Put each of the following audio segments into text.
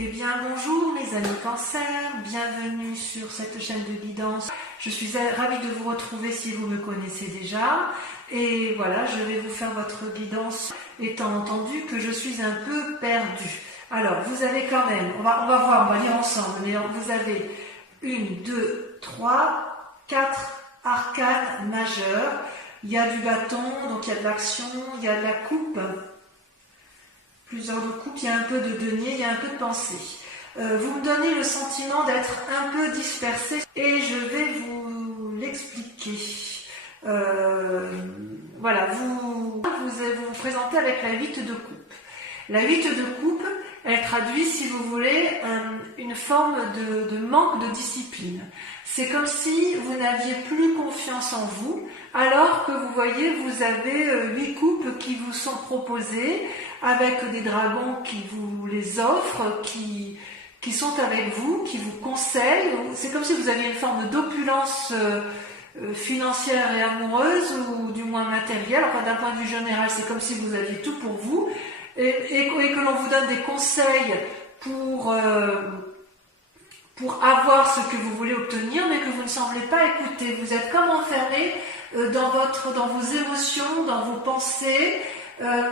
Eh bien bonjour mes amis Cancer, bienvenue sur cette chaîne de guidance. Je suis ravie de vous retrouver si vous me connaissez déjà. Et voilà, je vais vous faire votre guidance étant entendu que je suis un peu perdue. Alors vous avez quand même, on va voir, on va lire ensemble, mais vous avez 1, 2, 3, 4 arcanes majeures. Il y a du bâton, donc il y a de l'action, il y a de la coupe. Plusieurs de coupes, il y a un peu de denier, il y a un peu de pensée. Vous me donnez le sentiment d'être un peu dispersé et je vais vous l'expliquer. Voilà, vous vous présentez avec la 8 de coupe. La 8 de coupe, elle traduit, si vous voulez, une forme de manque de discipline. C'est comme si vous n'aviez plus confiance en vous, alors que vous voyez, vous avez 8 coupes qui vous sont proposées, avec des dragons qui vous les offrent, qui sont avec vous, qui vous conseillent. C'est comme si vous aviez une forme d'opulence financière et amoureuse, ou du moins matérielle. Enfin, d'un point de vue général, c'est comme si vous aviez tout pour vous, et que l'on vous donne des conseils pour avoir ce que vous voulez obtenir, mais que vous ne semblez pas écouter. Vous êtes comme enfermé dans vos émotions, dans vos pensées.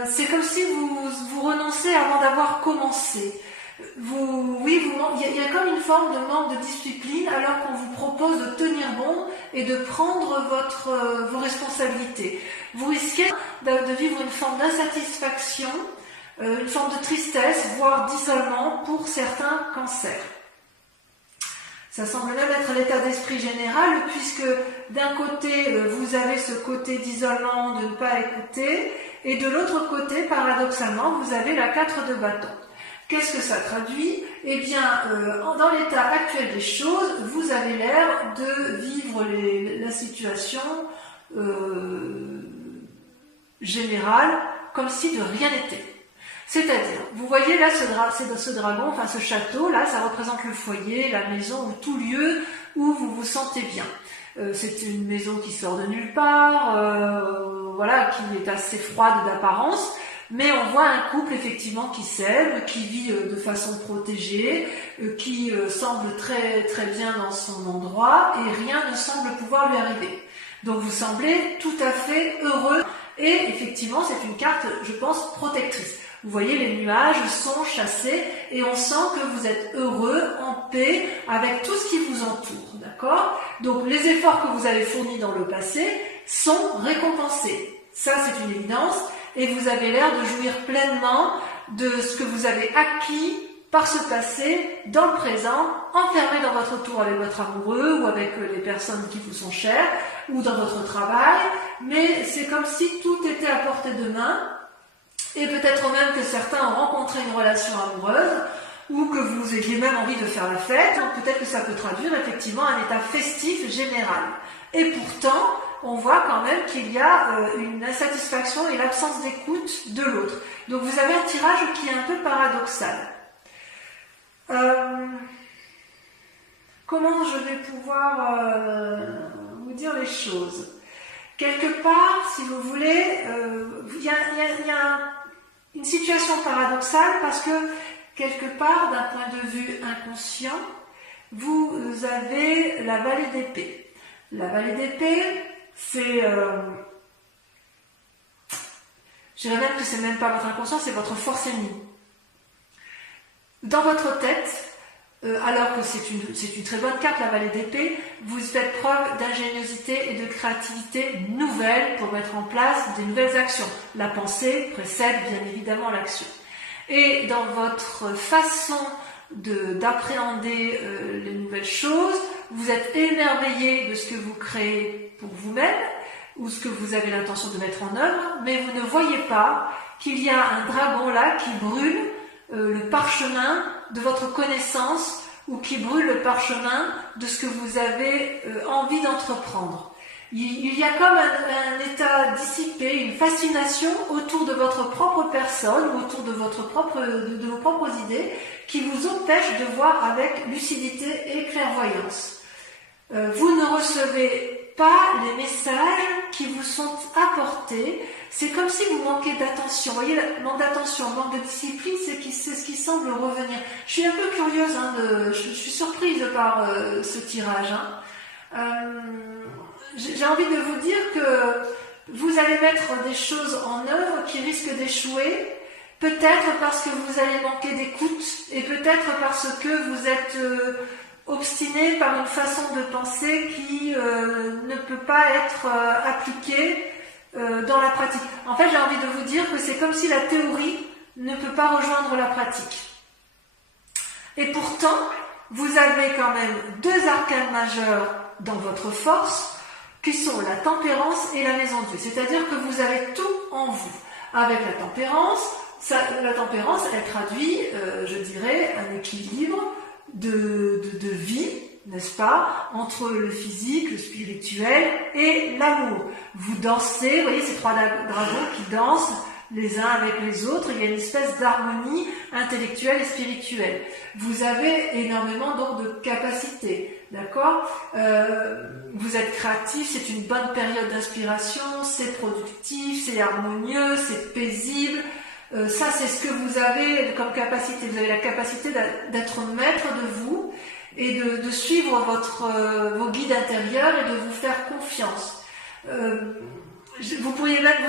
C'est comme si vous renoncez avant d'avoir commencé. Il y a comme une forme de manque de discipline, alors qu'on vous propose de tenir bon et de prendre vos responsabilités. Vous risquez de vivre une forme d'insatisfaction, une forme de tristesse, voire d'isolement pour certains cancers. Ça semble même être l'état d'esprit général, puisque d'un côté, vous avez ce côté d'isolement, de ne pas écouter, et de l'autre côté, paradoxalement, vous avez la 4 de bâton. Qu'est-ce que ça traduit? Eh bien, dans l'état actuel des choses, vous avez l'air de vivre la situation générale comme si de rien n'était. C'est-à-dire, vous voyez là ce dragon, enfin ce château, là, ça représente le foyer, la maison, ou tout lieu où vous vous sentez bien. C'est une maison qui sort de nulle part, voilà, qui est assez froide d'apparence, mais on voit un couple effectivement qui s'aime, qui vit de façon protégée, qui semble très très bien dans son endroit, et rien ne semble pouvoir lui arriver. Donc vous semblez tout à fait heureux, et effectivement c'est une carte, je pense, protectrice. Vous voyez, les nuages sont chassés et on sent que vous êtes heureux, en paix, avec tout ce qui vous entoure, d'accord? Donc les efforts que vous avez fournis dans le passé sont récompensés. Ça, c'est une évidence. Et vous avez l'air de jouir pleinement de ce que vous avez acquis par ce passé, dans le présent, enfermé dans votre tour avec votre amoureux ou avec les personnes qui vous sont chères, ou dans votre travail. Mais c'est comme si tout était à portée de main. Et peut-être même que certains ont rencontré une relation amoureuse, ou que vous ayez même envie de faire la fête. Donc peut-être que ça peut traduire effectivement un état festif général. Et pourtant, on voit quand même qu'il y a une insatisfaction et l'absence d'écoute de l'autre. Donc vous avez un tirage qui est un peu paradoxal. Comment je vais pouvoir vous dire les choses? Quelque part, si vous voulez, il y a une situation paradoxale, parce que quelque part, d'un point de vue inconscient, vous avez la vallée d'épée. La vallée d'épée, c'est... je dirais même que c'est même pas votre inconscient, c'est votre force ennemie. Dans votre tête, alors que c'est une très bonne carte, la vallée d'épée, vous faites preuve d'ingéniosité et de créativité nouvelle pour mettre en place des nouvelles actions. La pensée précède bien évidemment l'action. Et dans votre façon d'appréhender les nouvelles choses, vous êtes émerveillé de ce que vous créez pour vous-même, ou ce que vous avez l'intention de mettre en œuvre, mais vous ne voyez pas qu'il y a un dragon là qui brûle le parchemin de votre connaissance, ou qui brûle le parchemin de ce que vous avez envie d'entreprendre. Il y a comme un état dissipé, une fascination autour de votre propre personne, ou autour de vos propres idées, qui vous empêche de voir avec lucidité et clairvoyance. Vous ne recevez pas les messages qui vous sont apportés. C'est comme si vous manquez d'attention. Vous voyez, manque d'attention, manque de discipline, c'est ce qui semble revenir. Je suis un peu curieuse, je suis surprise par ce tirage. J'ai envie de vous dire que vous allez mettre des choses en œuvre qui risquent d'échouer, peut-être parce que vous allez manquer d'écoute, et peut-être parce que vous êtes obstiné par une façon de penser qui ne peut pas être appliquée dans la pratique. En fait, j'ai envie de vous dire que c'est comme si la théorie ne peut pas rejoindre la pratique. Et pourtant, vous avez quand même deux arcanes majeurs dans votre force, qui sont la tempérance et la maison de Dieu. C'est-à-dire que vous avez tout en vous. Avec la tempérance, elle traduit, je dirais, un équilibre de vie, n'est-ce pas, entre le physique, le spirituel et l'amour. Vous dansez, vous voyez ces trois dragons qui dansent les uns avec les autres, il y a une espèce d'harmonie intellectuelle et spirituelle. Vous avez énormément donc de capacités, d'accord, vous êtes créatif, c'est une bonne période d'inspiration, c'est productif, c'est harmonieux, c'est paisible. Ça, c'est ce que vous avez comme capacité. Vous avez la capacité d'être maître de vous et de suivre vos guides intérieurs et de vous faire confiance. Vous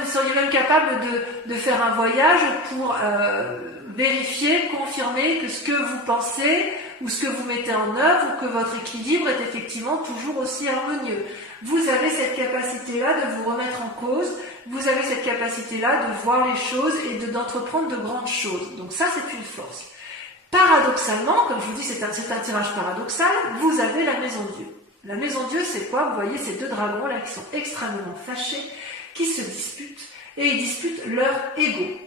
seriez même capable de faire un voyage pour vérifier, confirmer que ce que vous pensez ou ce que vous mettez en œuvre ou que votre équilibre est effectivement toujours aussi harmonieux. Vous avez cette capacité-là de vous remettre en cause, vous avez cette capacité-là de voir les choses et d'entreprendre de grandes choses. Donc ça, c'est une force. Paradoxalement, comme je vous dis, c'est un tirage paradoxal, vous avez la maison Dieu. La maison Dieu, c'est quoi? Vous voyez ces deux dragons-là qui sont extrêmement fâchés, qui se disputent, et ils disputent leur ego.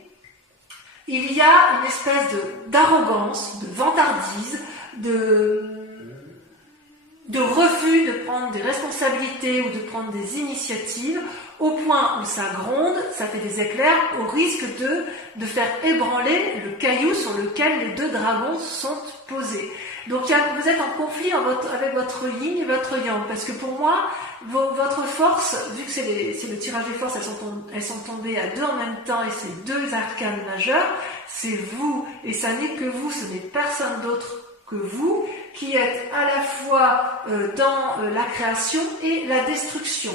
Il y a une espèce d'arrogance, de vantardise, de refus de prendre des responsabilités ou de prendre des initiatives, au point où ça gronde, ça fait des éclairs, au risque de faire ébranler le caillou sur lequel les deux dragons sont posés. Donc vous êtes en conflit avec votre yin et votre yang, parce que pour moi, votre force, vu que c'est le tirage des forces, elles sont tombées à deux en même temps, et c'est deux arcanes majeurs, c'est vous, et ça n'est que vous, ce n'est personne d'autre que vous, qui êtes à la fois dans la création et la destruction.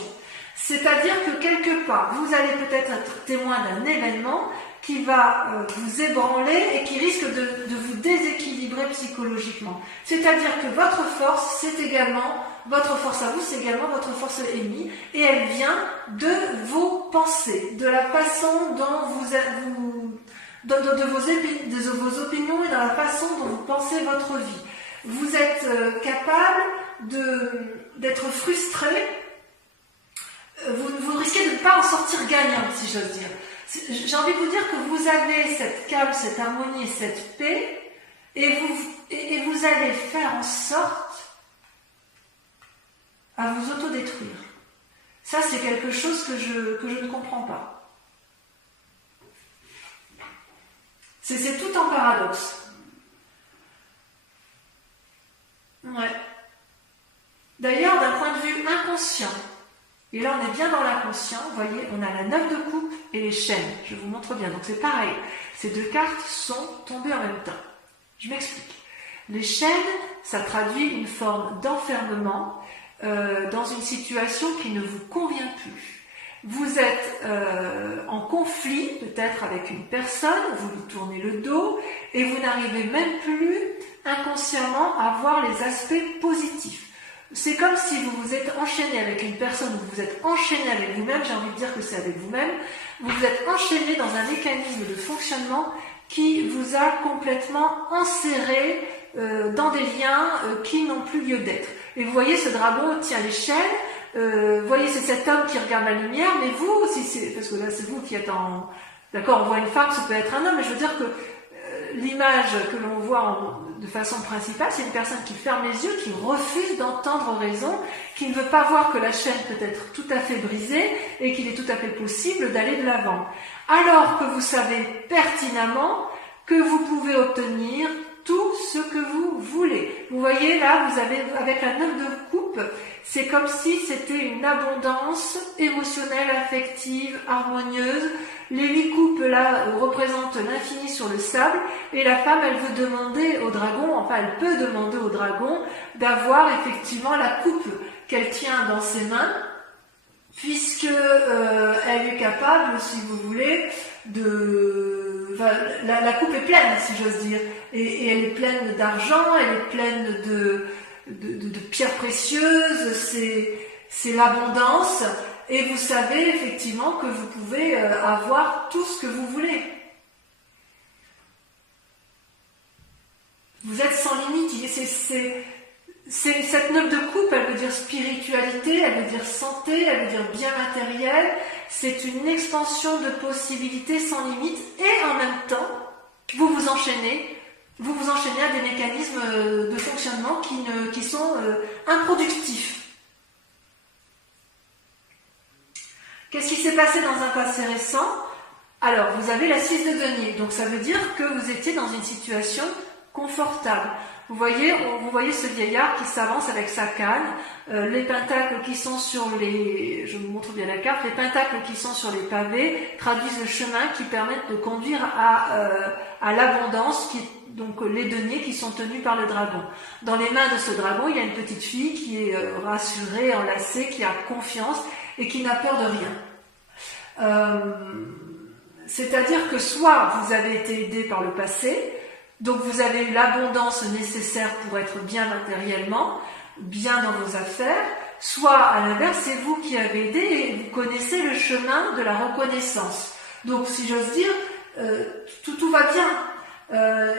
C'est-à-dire que quelque part, vous allez peut-être être témoin d'un événement qui va vous ébranler et qui risque de vous déséquilibrer psychologiquement. C'est-à-dire que votre force, votre force à vous, c'est également votre force ennemie, et elle vient de vos pensées, de la façon dont de vos opinions et dans la façon dont vous pensez votre vie. Vous êtes capable d'être frustré, vous risquez de ne pas en sortir gagnant, si j'ose dire. J'ai envie de vous dire que vous avez cette calme, cette harmonie et cette paix, et vous allez faire en sorte à vous autodétruire. Ça, c'est quelque chose que je ne comprends pas. C'est tout en paradoxe. Ouais. D'ailleurs, d'un point de vue inconscient, et là on est bien dans l'inconscient, vous voyez, on a la 9 de coupe et les chaînes. Je vous montre bien, donc c'est pareil. Ces deux cartes sont tombées en même temps. Je m'explique. Les chaînes, ça traduit une forme d'enfermement dans une situation qui ne vous convient plus. Vous êtes en conflit peut-être avec une personne, vous lui tournez le dos et vous n'arrivez même plus inconsciemment à voir les aspects positifs. C'est comme si vous vous êtes enchaîné avec une personne, vous vous êtes enchaîné avec vous-même, j'ai envie de dire que c'est avec vous-même, vous vous êtes enchaîné dans un mécanisme de fonctionnement qui vous a complètement enserré dans des liens qui n'ont plus lieu d'être. Et vous voyez, ce dragon tient les chaînes, vous voyez, c'est cet homme qui regarde la lumière, mais vous, parce que là c'est vous qui êtes en... D'accord, on voit une femme, ça peut être un homme, mais je veux dire que l'image que l'on voit de façon principale, c'est une personne qui ferme les yeux, qui refuse d'entendre raison, qui ne veut pas voir que la chaîne peut être tout à fait brisée et qu'il est tout à fait possible d'aller de l'avant. Alors que vous savez pertinemment que vous pouvez obtenir tout ce que vous voulez. Vous voyez, voyez là, vous avez avec la 9 de coupe, c'est comme si c'était une abondance émotionnelle, affective, harmonieuse. Les 8 coupes là représentent l'infini sur le sable, et la femme, elle veut demander au dragon, enfin elle peut demander au dragon d'avoir effectivement la coupe qu'elle tient dans ses mains, puisque elle est capable, si vous voulez, de... Enfin, la coupe est pleine, si j'ose dire, et elle est pleine d'argent, elle est pleine de pierres précieuses, c'est l'abondance, et vous savez effectivement que vous pouvez avoir tout ce que vous voulez. Vous êtes sans limite. Cette 9 de coupe, elle veut dire spiritualité, elle veut dire santé, elle veut dire bien matériel. C'est une expansion de possibilités sans limite, et en même temps, vous vous enchaînez à des mécanismes de fonctionnement qui sont improductifs. Qu'est-ce qui s'est passé dans un passé récent? Alors, vous avez la 6 de denier, donc ça veut dire que vous étiez dans une situation confortable. Vous voyez ce vieillard qui s'avance avec sa canne, les pentacles qui sont sur les... Je vous montre bien la carte. Les pentacles qui sont sur les pavés traduisent le chemin qui permettent de conduire à l'abondance, donc les deniers qui sont tenus par le dragon. Dans les mains de ce dragon, il y a une petite fille qui est rassurée, enlacée, qui a confiance et qui n'a peur de rien. C'est-à-dire que soit vous avez été aidé par le passé, donc vous avez eu l'abondance nécessaire pour être bien matériellement, bien dans vos affaires, soit à l'inverse, c'est vous qui avez aidé et vous connaissez le chemin de la reconnaissance. Donc si j'ose dire, tout va bien.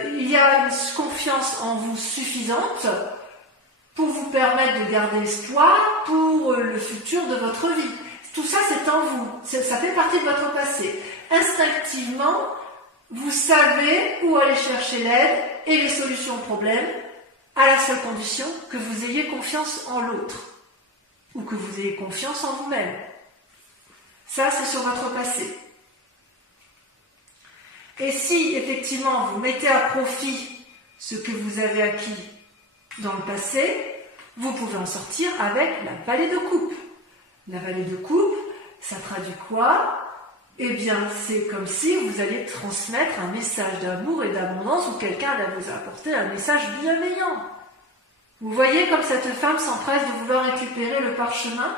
Il y a une confiance en vous suffisante pour vous permettre de garder espoir pour le futur de votre vie. Tout ça, c'est en vous. Ça fait partie de votre passé. Instinctivement, vous savez où aller chercher l'aide et les solutions aux problèmes, à la seule condition que vous ayez confiance en l'autre, ou que vous ayez confiance en vous-même. Ça, c'est sur votre passé. Et si, effectivement, vous mettez à profit ce que vous avez acquis dans le passé, vous pouvez en sortir avec la vallée de coupe. La vallée de coupe, ça traduit quoi? Eh bien, c'est comme si vous alliez transmettre un message d'amour et d'abondance, ou quelqu'un va vous apporter un message bienveillant. Vous voyez comme cette femme s'empresse de vouloir récupérer le parchemin?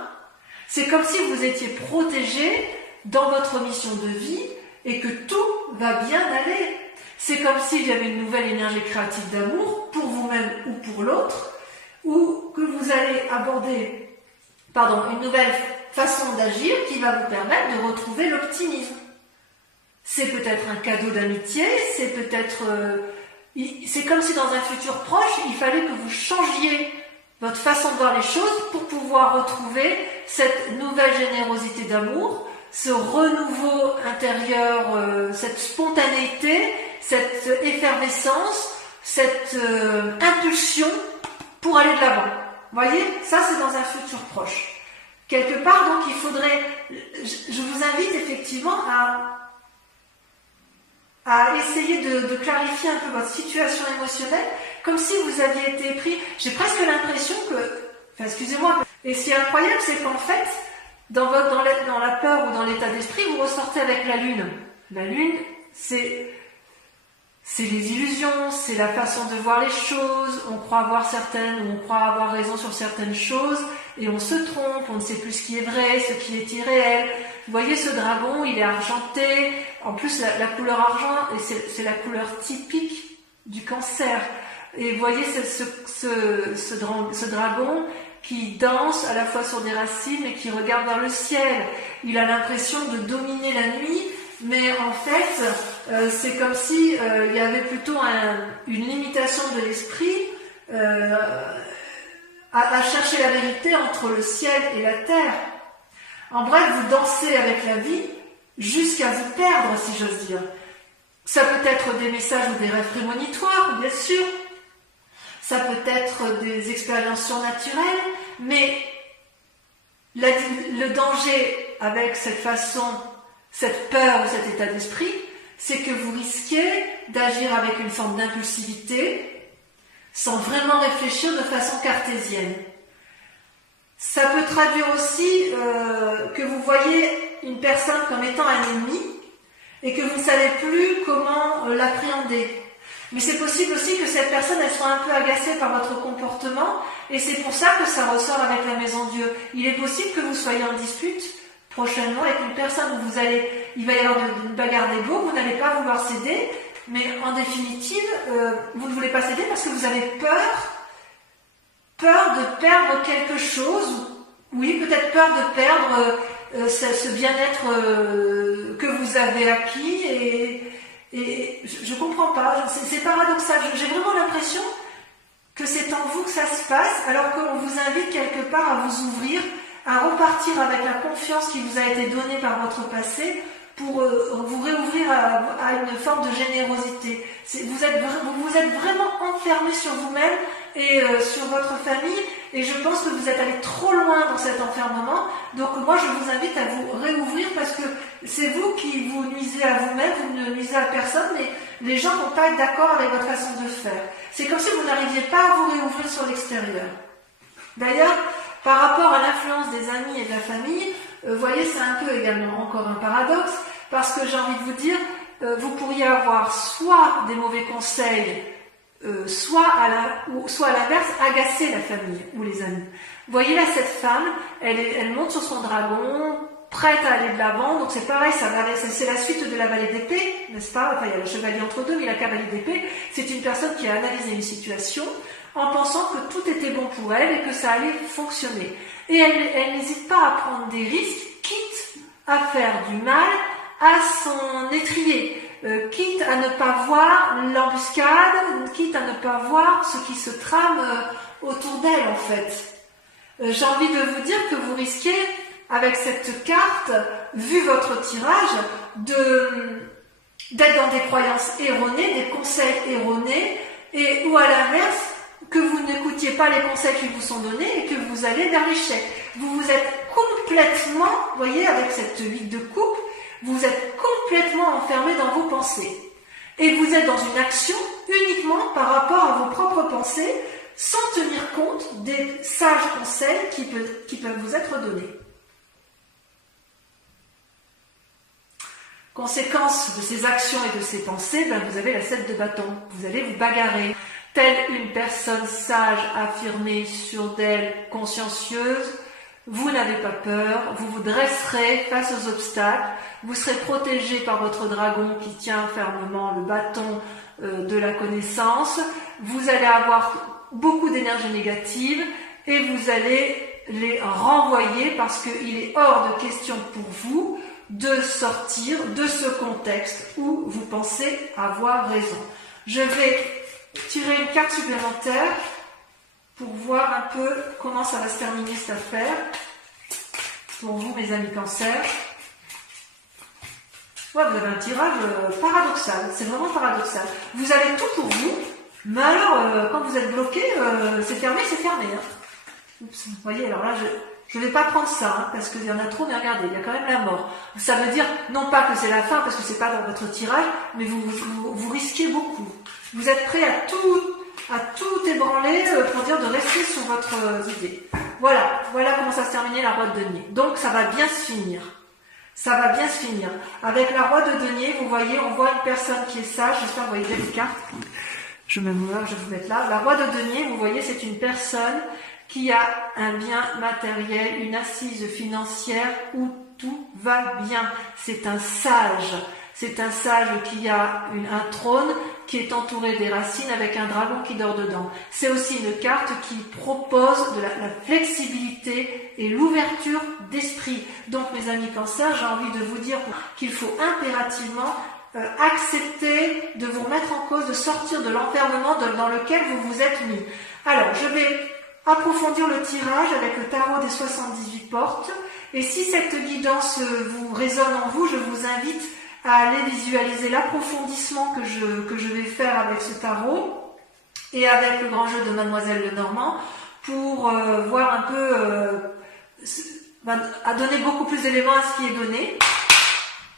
C'est comme si vous étiez protégé dans votre mission de vie et que tout va bien aller. C'est comme s'il y avait une nouvelle énergie créative d'amour pour vous-même ou pour l'autre, ou que vous allez aborder une nouvelle façon d'agir qui va vous permettre de retrouver l'optimisme. C'est peut-être un cadeau d'amitié, c'est peut-être... c'est comme si dans un futur proche, il fallait que vous changiez votre façon de voir les choses pour pouvoir retrouver cette nouvelle générosité d'amour, ce renouveau intérieur, cette spontanéité, cette effervescence, cette impulsion pour aller de l'avant. Vous voyez, ça c'est dans un futur proche. Quelque part, donc, il faudrait... Je vous invite effectivement à essayer de clarifier un peu votre situation émotionnelle, comme si vous aviez été pris... J'ai presque l'impression que... Enfin, excusez-moi. Et ce qui est incroyable, c'est qu'en fait, dans la peur ou dans l'état d'esprit, vous ressortez avec la lune. La lune, c'est les illusions, c'est la façon de voir les choses. On croit avoir raison sur certaines choses, et on se trompe, on ne sait plus ce qui est vrai, ce qui est irréel. Vous voyez, ce dragon, il est argenté. En plus, la couleur argent, et c'est la couleur typique du cancer. Et vous voyez ce dragon qui danse à la fois sur des racines et qui regarde vers le ciel. Il a l'impression de dominer la nuit, mais en fait, c'est comme si il y avait plutôt une limitation de l'esprit à chercher la vérité entre le ciel et la terre. En bref, vous dansez avec la vie jusqu'à vous perdre, si j'ose dire. Ça peut être des messages ou des rêves prémonitoires, bien sûr. Ça peut être des expériences surnaturelles, mais le danger avec cette peur ou cet état d'esprit, c'est que vous risquez d'agir avec une forme d'impulsivité, sans vraiment réfléchir de façon cartésienne. Ça peut traduire aussi que vous voyez une personne comme étant un ennemi et que vous ne savez plus comment l'appréhender. Mais c'est possible aussi que cette personne elle soit un peu agacée par votre comportement et c'est pour ça que ça ressort avec la Maison Dieu. Il est possible que vous soyez en dispute prochainement avec une personne où il va y avoir une bagarre d'ego, vous n'allez pas vouloir céder, mais en définitive, vous ne voulez pas céder parce que vous avez peur de perdre quelque chose, oui, peut-être peur de perdre ce bien-être que vous avez acquis et je comprends pas, c'est paradoxal, j'ai vraiment l'impression que c'est en vous que ça se passe alors qu'on vous invite quelque part à vous ouvrir, à repartir avec la confiance qui vous a été donnée par votre passé pour vous réouvrir à une forme de générosité. Vous êtes vraiment enfermé sur vous-même et sur votre famille et je pense que vous êtes allé trop loin dans cet enfermement. Donc moi je vous invite à vous réouvrir parce que c'est vous qui vous nuisez à vous-même, vous ne nuisez à personne, mais les gens ne vont pas être d'accord avec votre façon de faire. C'est comme si vous n'arriviez pas à vous réouvrir sur l'extérieur. D'ailleurs, par rapport à l'influence des amis et de la famille, vous voyez, c'est un peu également encore un paradoxe, parce que j'ai envie de vous dire, vous pourriez avoir soit des mauvais conseils, soit à l'inverse, agacer la famille ou les amis. Vous voyez là, cette femme, elle monte sur son dragon, prête à aller de l'avant, donc c'est pareil, c'est la suite de la vallée d'épée, n'est-ce pas? Enfin, il y a le chevalier entre deux, mais la cavalier d'épée, c'est une personne qui a analysé une situation en pensant que tout était bon pour elle et que ça allait fonctionner. Et elle n'hésite pas à prendre des risques, quitte à faire du mal à son étrier, quitte à ne pas voir l'embuscade, quitte à ne pas voir ce qui se trame autour d'elle en fait. J'ai envie de vous dire que vous risquez, avec cette carte, vu votre tirage, d'être dans des croyances erronées, des conseils erronés, ou à l'inverse, que vous n'écoutiez pas les conseils qui vous sont donnés et que vous allez vers l'échec. Vous vous êtes complètement, vous voyez, avec cette 8 de coupe, vous êtes complètement enfermé dans vos pensées. Et vous êtes dans une action uniquement par rapport à vos propres pensées, sans tenir compte des sages conseils qui peuvent vous être donnés. Conséquence de ces actions et de ces pensées, vous avez la 7 de bâton. Vous allez vous bagarrer. Telle une personne sage, affirmée, sûre d'elle, consciencieuse, vous n'avez pas peur, vous vous dresserez face aux obstacles, vous serez protégé par votre dragon qui tient fermement le bâton de la connaissance, vous allez avoir beaucoup d'énergie négative et vous allez les renvoyer parce qu'il est hors de question pour vous de sortir de ce contexte où vous pensez avoir raison. Je vais tirer une carte supplémentaire pour voir un peu comment ça va se terminer cette affaire pour vous, mes amis cancer. Ouais, vous avez un tirage paradoxal, c'est vraiment paradoxal. Vous avez tout pour vous, mais alors quand vous êtes bloqué, c'est fermé. Hein. Oups, vous voyez, alors là, je ne vais pas prendre ça, hein, parce qu'il y en a trop, mais regardez, il y a quand même la mort. Ça veut dire, non pas que c'est la fin, parce que c'est pas dans votre tirage, mais vous risquez beaucoup. Vous êtes prêt à tout ébranler pour dire de rester sur votre idée. Voilà comment ça se terminait la roue de denier. Donc ça va bien se finir. Ça va bien se finir. Avec la roue de denier, vous voyez, on voit une personne qui est sage. J'espère que vous voyez bien les cartes. Je vais vous mettre là. La roue de denier, vous voyez, c'est une personne qui a un bien matériel, une assise financière où tout va bien. C'est un sage. C'est un sage qui a un trône qui est entouré des racines avec un dragon qui dort dedans. C'est aussi une carte qui propose de la flexibilité et l'ouverture d'esprit. Donc mes amis cancer, j'ai envie de vous dire qu'il faut impérativement accepter de vous remettre en cause, de sortir de l'enfermement dans lequel vous vous êtes mis. Alors je vais approfondir le tirage avec le tarot des 78 portes. Et si cette guidance vous résonne en vous, je vous invite à aller visualiser l'approfondissement que je vais faire avec ce tarot et avec le grand jeu de Mademoiselle Lenormand pour voir un peu, à donner beaucoup plus d'éléments à ce qui est donné.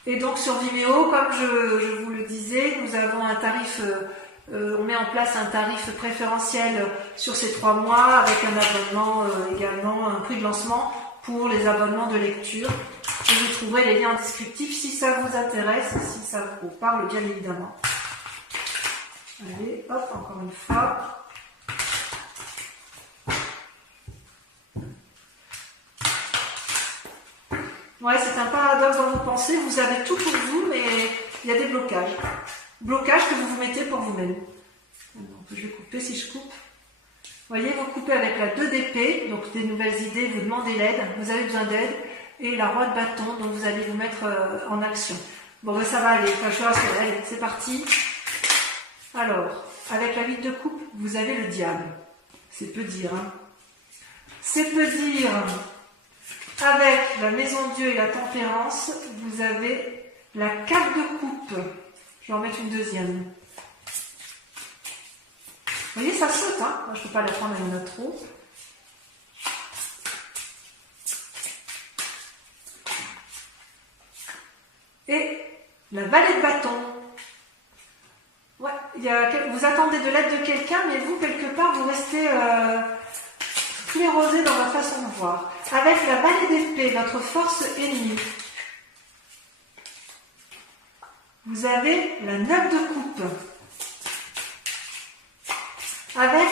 Et donc sur Vimeo, comme je vous le disais, nous avons un tarif on met en place un tarif préférentiel sur ces 3 mois avec un abonnement également, un prix de lancement pour les abonnements de lecture. Et vous trouverez les liens en descriptif si ça vous intéresse, si ça vous parle bien évidemment. Allez, hop, encore une fois. Ouais, c'est un paradoxe dans vos pensées, vous avez tout pour vous, mais il y a des blocages. Blocages que vous vous mettez pour vous-même. Donc, je vais couper si je coupe. Vous voyez, vous coupez avec la 2 d'épée, donc des nouvelles idées, vous demandez l'aide, vous avez besoin d'aide, et la roi de bâton, donc vous allez vous mettre en action. Bon, ben, ça va aller, enfin, je suis rassurée, allez, c'est parti. Alors, avec la 8 de coupe, vous avez le diable. C'est peu dire, hein. C'est peu dire. Avec la maison Dieu et la tempérance, vous avez la 4 de coupe. Je vais en mettre une deuxième. Vous voyez, ça saute, hein. Moi, je ne peux pas la prendre, il y en a trop. Et la vallée de bâton. Ouais, vous attendez de l'aide de quelqu'un, mais vous, quelque part, vous restez sclérosé dans votre façon de voir. Avec la vallée d'épée, votre force ennemie. Vous avez la 9 de coupe. Avec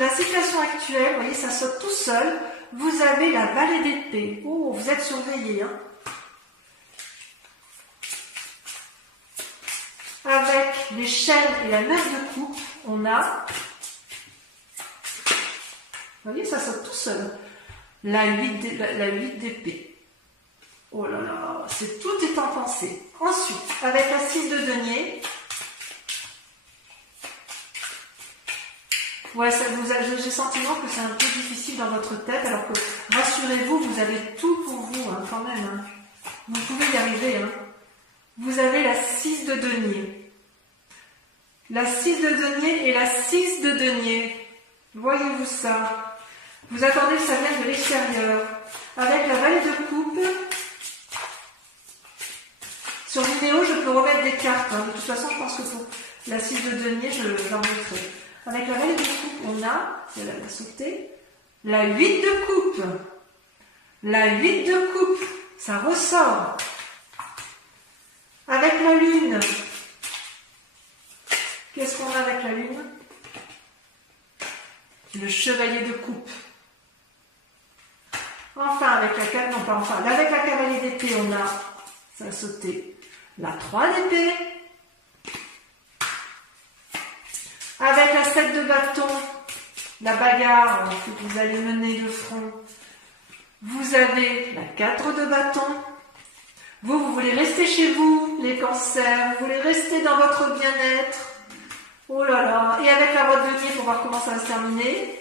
la situation actuelle, vous voyez, ça saute tout seul. Vous avez la vallée d'épée. Oh, vous êtes surveillé, hein. Avec l'échelle et la 9 de coupe, on a, vous voyez, ça saute tout seul. La 8 d'épée. Oh là là, tout est en pensée. Ensuite, avec la 6 de denier, ouais, j'ai le sentiment que c'est un peu difficile dans votre tête, alors que, rassurez-vous, vous avez tout pour vous, hein, quand même. Hein. Vous pouvez y arriver. Hein. Vous avez la 6 de denier. La 6 de denier et la 6 de denier. Voyez-vous ça? Vous attendez que ça vienne de l'extérieur. Avec la vallée de coupe, sur vidéo, je peux remettre des cartes. Hein. De toute façon, je pense que pour la 6 de denier, j'en mettrai. Avec la vallée de coupe, on a, si elle a sauté, la 8 de coupe. La 8 de coupe, ça ressort. Avec la lune, qu'est-ce qu'on a avec la lune? Le chevalier de coupe. Enfin, avec la cavalier d'épée, on a, ça a sauté, la 3 d'épée. Avec la 7 de bâton, la bagarre que vous allez mener de front, vous avez la 4 de bâton. Vous voulez rester chez vous, les cancers, vous voulez rester dans votre bien-être. Oh là là, et avec la roi de denier pour voir comment ça va se terminer.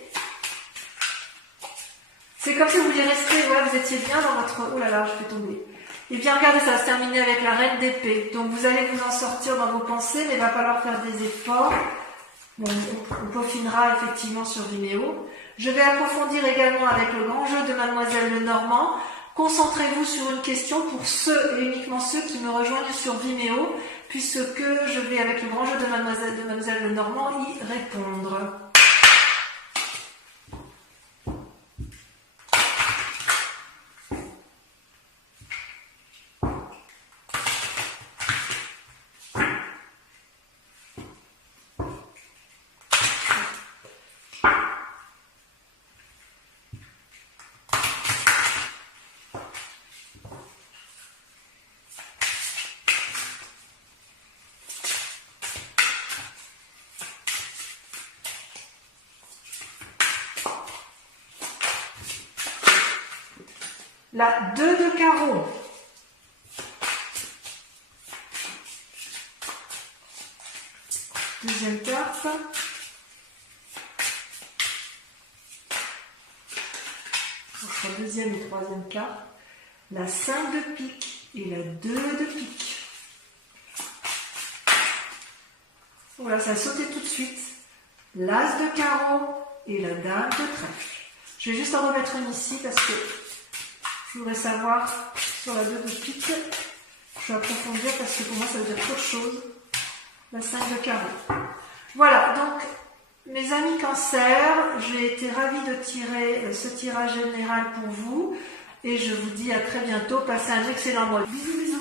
C'est comme si vous vouliez rester, voilà, vous étiez bien dans votre... Oh là là, je vais tomber. Et bien regardez, ça va se terminer avec la reine d'épée. Donc vous allez vous en sortir dans vos pensées, mais il va falloir faire des efforts. Bon, on peaufinera effectivement sur Vimeo. Je vais approfondir également avec le grand jeu de Mademoiselle Lenormand. Concentrez-vous sur une question pour ceux et uniquement ceux qui me rejoignent sur Vimeo, puisque je vais avec le grand jeu de Mademoiselle Lenormand y répondre. La 2 de carreau. Deuxième carte. Entre deuxième et troisième carte. La 5 de pique et la 2 de pique. Voilà, ça a sauté tout de suite. L'as de carreau et la dame de trèfle. Je vais juste en remettre une ici parce que je voudrais savoir sur la 2 de pique. Je vais approfondir parce que pour moi ça veut dire trop de choses. La 5 de carreau. Mes amis Cancer, j'ai été ravie de tirer ce tirage général pour vous et je vous dis à très bientôt. Passez un excellent mois. Bisous, bisous.